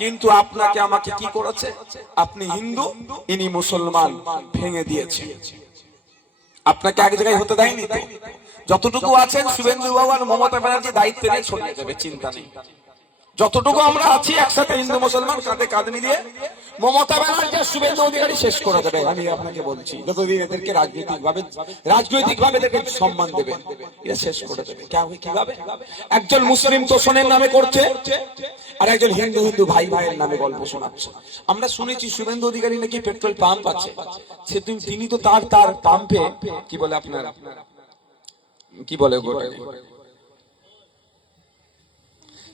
কিন্তু আপনাকে আমাকে কি করেছে? আপনি হিন্দু, ইনি মুসলমান, ভেঙে দিয়েছে। আপনাকে এক জায়গায় হতে দেয়নি যতটুকু আছেন শুভেন্দু বাবু আর মমতা ব্যানার্জি দায়িত্ব ছড়িয়ে যাবে চিন্তা নেই। যতটুকু আমরা আছি একসাথে হিন্দু মুসলমান কাঁধে কাঁধ মিলিয়ে, মমতা ব্যানার্জি শুভেন্দু অধিকারী শেষ করে দেবে, আমি আপনাকে বলছি। যতদিন এদেরকে রাজনৈতিক ভাবে রাজনৈতিক ভাবে এদেরকে সম্মান দেবে শেষ করে দেবে। কীভাবে একজন মুসলিম তোষণের নামে করছে, আর একজন হিন্দু হিন্দু ভাই ভাইয়ের নামে গল্প শোনাচ্ছে। আমরা শুনেছি শুভেন্দু অধিকারী নাকি পেট্রোল পাম্প আছে। সে তিনি- তো তার তার পাম্পে কি বলে আপনার? কি বলে?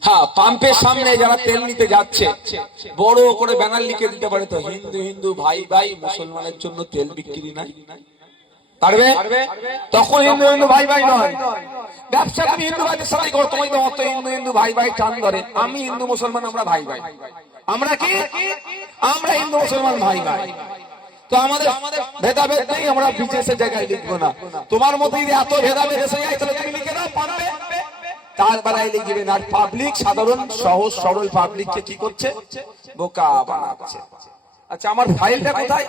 হ্যাঁ পাম্পের সামনে যারা তেল নিতে যাচ্ছে বড় করে ব্যানার লিখে দিতে পারে তো হিন্দু হিন্দু ভাই ভাই মুসলমানের জন্য তেল বিক্রি নাই। পারবে? তখন হিন্দু হিন্দু ভাই ভাই নয়। ব্যবসা তুমি হিন্দু ভাইদের সাথে করো তোমার তো অত হিন্দু হিন্দু ভাই ভাই টান ধরে। আমি হিন্দু মুসলমান আমরা ভাই ভাই। আমরা কি? আমরা হিন্দু মুসলমান ভাই ভাই। তো আমাদের ভেদাভেদ নেই আমরা বিশেষের জায়গায় লিখব না। তোমার মধ্যে যদি এত ভেদাভেদ এসে যায় তাহলে তুমি লিখে দাও পারবে? তার বেলায় লিখবেন আর পাবলিক সাধারণ, সহজ, সরল পাবলিককে কি করছে? বোকা বানাচ্ছে। আচ্ছা আমার ফাইলটা কোথায়?